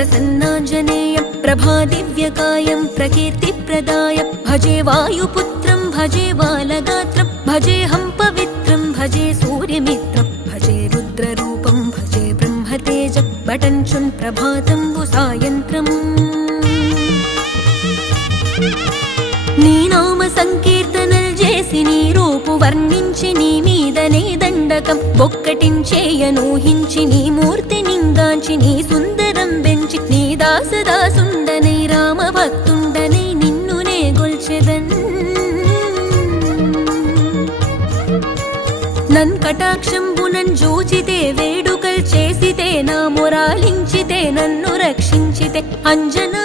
प्रसन्नाञ्जनेयं प्रभादिव्यकायं प्रकीर्तिप्रदायं भजे वायुपुत्रं भजे बालगात्रं भजेऽहं पवित्रं भजे सूर्यमित्रं भजे रुद्ररूपं भजे ब्रह्मतेजं बटञ्चुन् प्रभातं सायन्त्रम् నీ నామ సంకీర్తనలు చేసి నీ రూపు వర్ణించి నీ మీదనే దండకం బొక్కటించేయనూహించి నీ మూర్తి నింగాంచి నీ సుందరం పెంచి నీ దాసదాసుండనై రామ భక్తుండనై నిన్నునే గొల్చెదన్ నన్ కటాక్షంబునన్ జూచితే వేడుకల్ చేసితే నా మొరాలించితే నన్ను రక్షించితే అంజనా